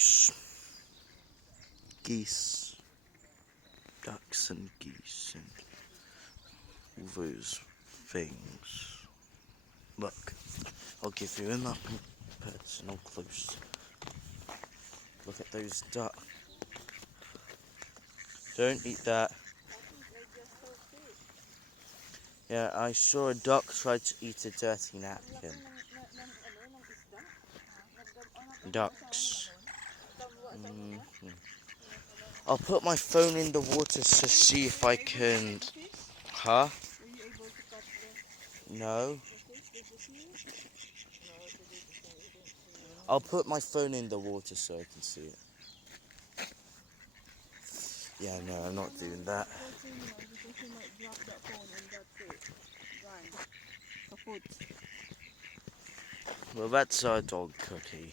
ducks, geese, ducks and geese and all those things. Look, I'll give you an up personal close. Look at those ducks. Don't eat that. Yeah, I saw a duck try to eat a dirty napkin. Ducks. I'll put my phone in the water to see if I can... Huh? No. I'll put my phone in the water so I can see it. Yeah, no, I'm not doing that. Well, that's our dog Cookie.